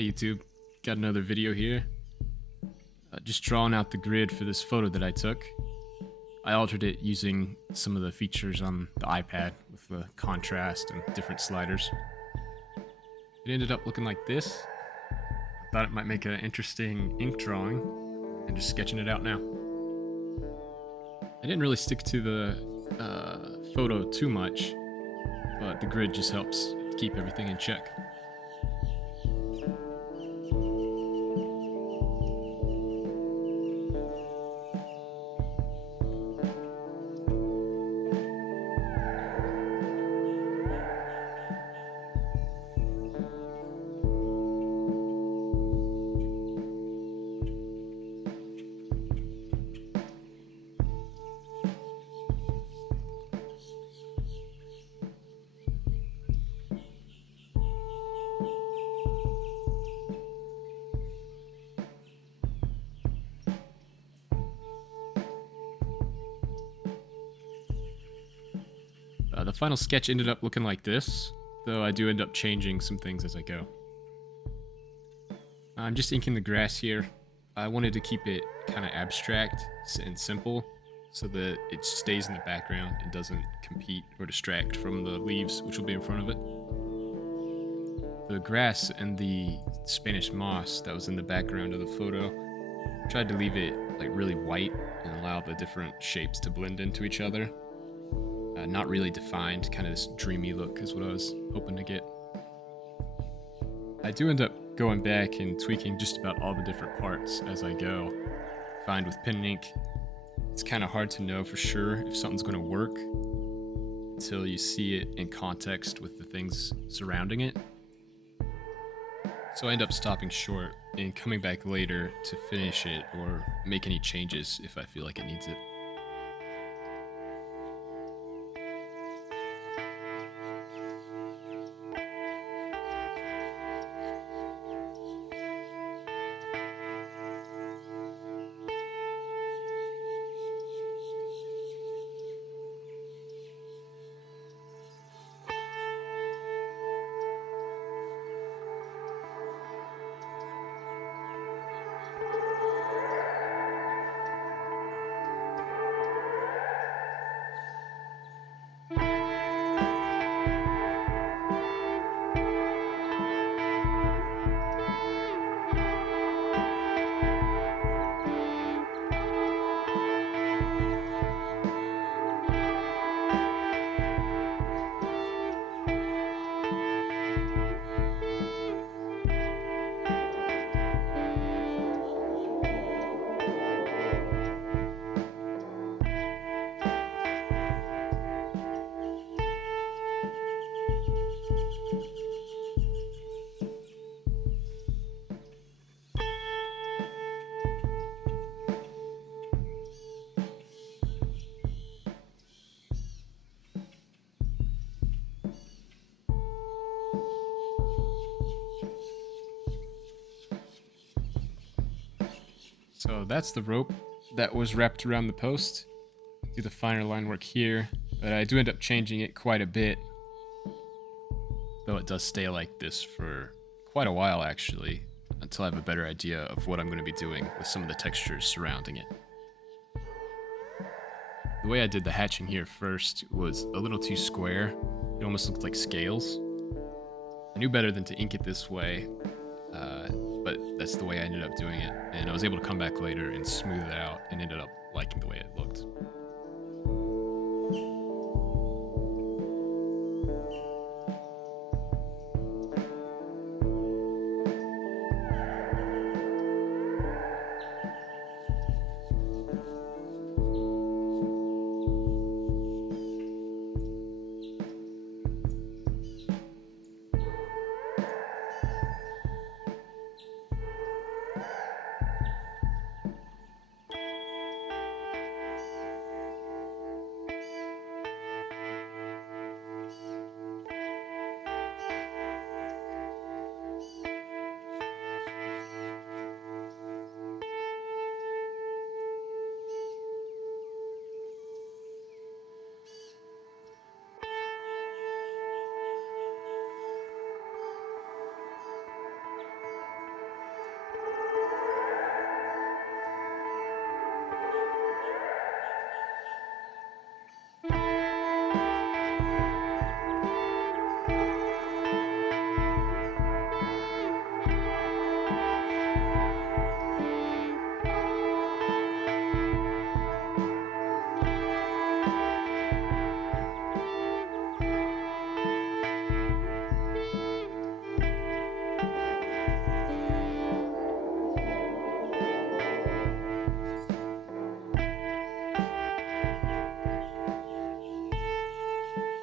Hey YouTube, got another video here. Just drawing out the grid for this photo that I took. I altered it using some of the features on the iPad with the contrast and different sliders. It ended up looking like this. I thought it might make an interesting ink drawing, and just sketching it out now. I didn't really stick to the photo too much, but the grid just helps keep everything in check. The final sketch ended up looking like this, though I do end up changing some things as I go. I'm just inking the grass here. I wanted to keep it kind of abstract and simple so that it stays in the background and doesn't compete or distract from the leaves, which will be in front of it. The grass and the Spanish moss that was in the background of the photo, I tried to leave it like really white and allow the different shapes to blend into each other. Not really defined, kind of this dreamy look is what I was hoping to get. I do end up going back and tweaking just about all the different parts as I go. I find with pen and ink, it's kind of hard to know for sure if something's going to work until you see it in context with the things surrounding it. So I end up stopping short and coming back later to finish it or make any changes if I feel like it needs it. So that's the rope that was wrapped around the post. Do the finer line work here, but I do end up changing it quite a bit. Though it does stay like this for quite a while actually, until I have a better idea of what I'm going to be doing with some of the textures surrounding it. The way I did the hatching here first was a little too square. It almost looked like scales. I knew better than to ink it this way, but that's the way I ended up doing it, and I was able to come back later and smooth it out and ended up liking the way it looked.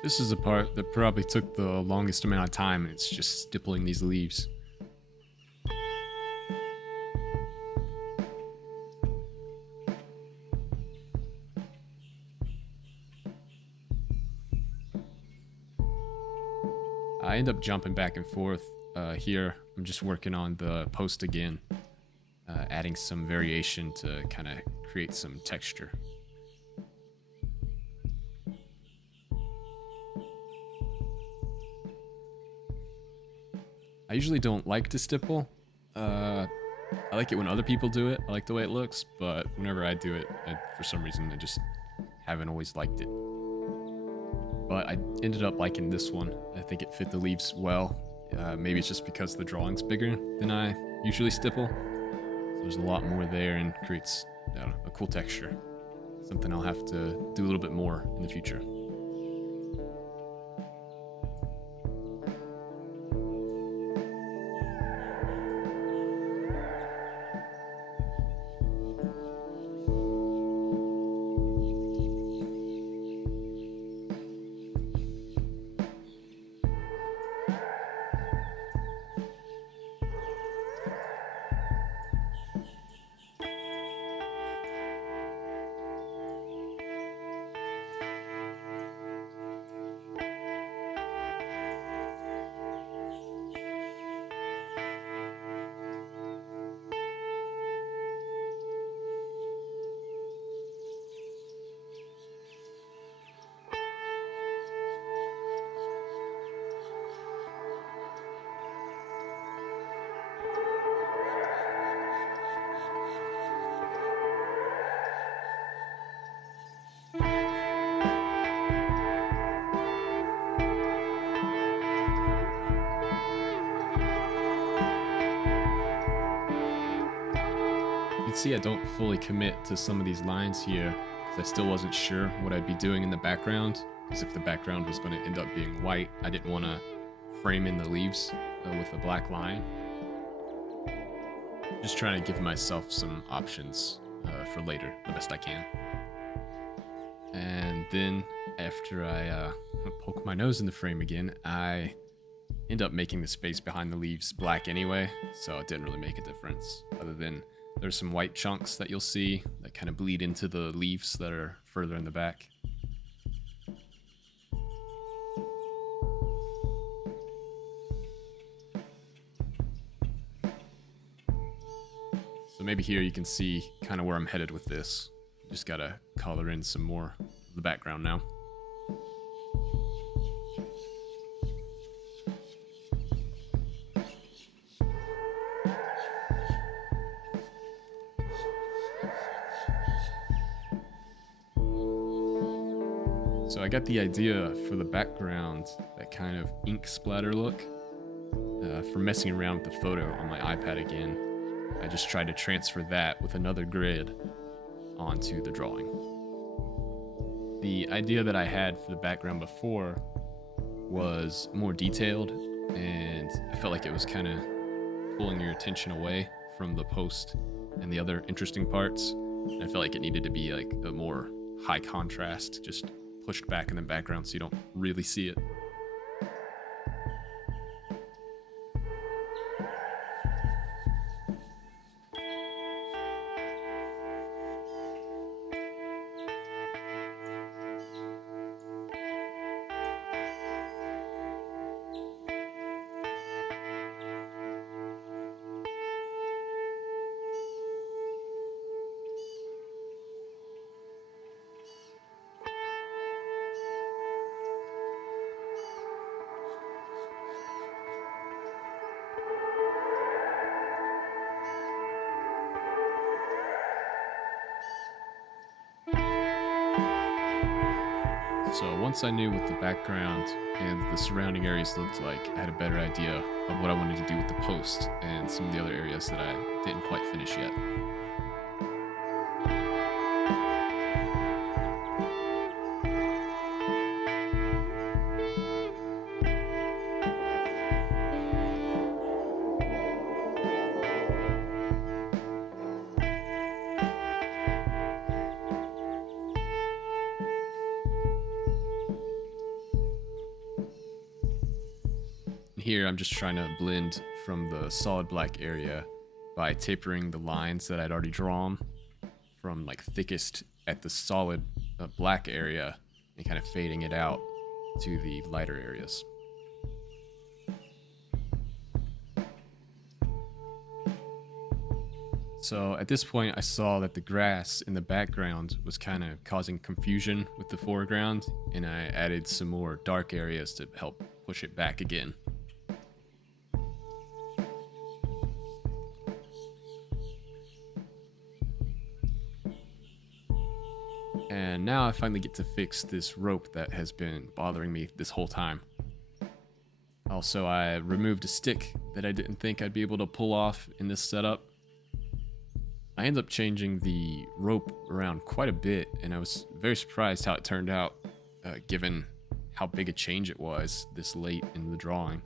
This is the part that probably took the longest amount of time, and it's just stippling these leaves. I end up jumping back and forth. Here, I'm just working on the post again, adding some variation to kind of create some texture. I usually don't like to stipple. I like it when other people do it. I like the way it looks, but whenever I do it, for some reason, I just haven't always liked it. But I ended up liking this one. I think it fit the leaves well. Maybe it's just because the drawing's bigger than I usually stipple. So there's a lot more there and creates, I don't know, a cool texture. Something I'll have to do a little bit more in the future. You can see I don't fully commit to some of these lines here because I still wasn't sure what I'd be doing in the background. Because if the background was going to end up being white, I didn't want to frame in the leaves with a black line. Just trying to give myself some options for later, the best I can. And then after I poke my nose in the frame again, I end up making the space behind the leaves black anyway, so it didn't really make a difference, other than there's some white chunks that you'll see that kind of bleed into the leaves that are further in the back. So maybe here you can see kind of where I'm headed with this. Just gotta color in some more of the background now. So I got the idea for the background, that kind of ink splatter look, from messing around with the photo on my iPad again. I just tried to transfer that with another grid onto the drawing. The idea that I had for the background before was more detailed, and I felt like it was kind of pulling your attention away from the post and the other interesting parts. And I felt like it needed to be like a more high contrast, just pushed back in the background so you don't really see it. So once I knew what the background and the surrounding areas looked like, I had a better idea of what I wanted to do with the post and some of the other areas that I didn't quite finish yet. here, I'm just trying to blend from the solid black area by tapering the lines that I'd already drawn from like thickest at the solid black area and kind of fading it out to the lighter areas. So at this point, I saw that the grass in the background was kind of causing confusion with the foreground, and I added some more dark areas to help push it back again. And now I finally get to fix this rope that has been bothering me this whole time. Also, I removed a stick that I didn't think I'd be able to pull off in this setup. I ended up changing the rope around quite a bit, and I was very surprised how it turned out, given how big a change it was this late in the drawing.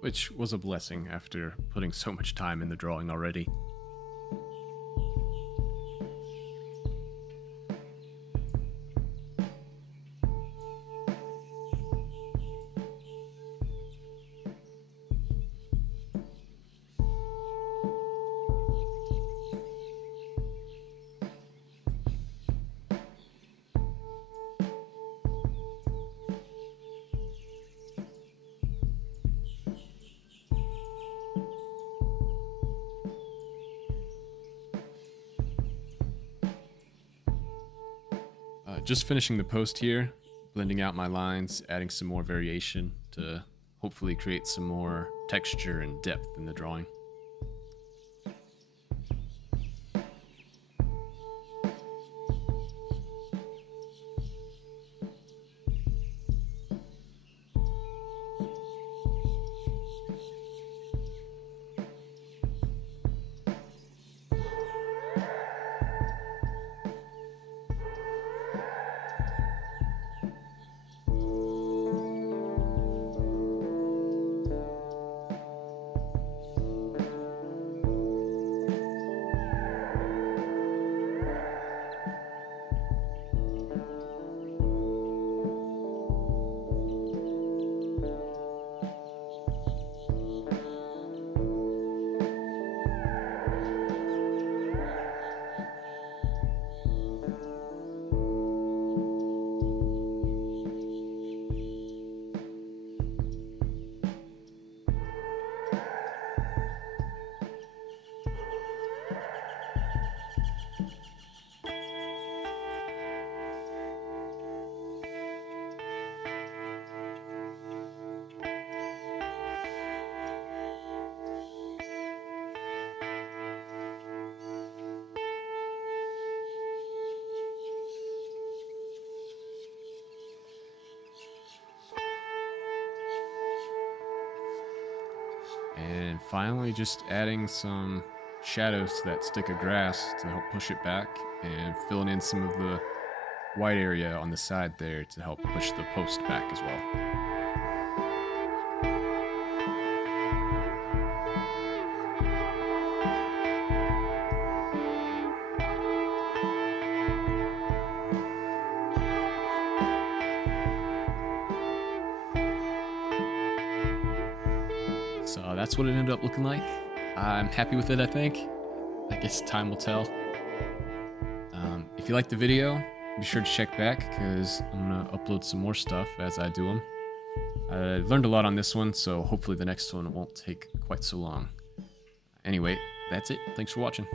Which was a blessing after putting so much time in the drawing already. Just finishing the post here, blending out my lines, adding some more variation to hopefully create some more texture and depth in the drawing. And finally, just adding some shadows to that stick of grass to help push it back, and filling in some of the white area on the side there to help push the post back as well. So that's what it ended up looking like. I'm happy with it, I think. I guess time will tell. If you liked the video, be sure to check back because I'm going to upload some more stuff as I do them. I learned a lot on this one, so hopefully the next one won't take quite so long. Anyway, that's it. Thanks for watching.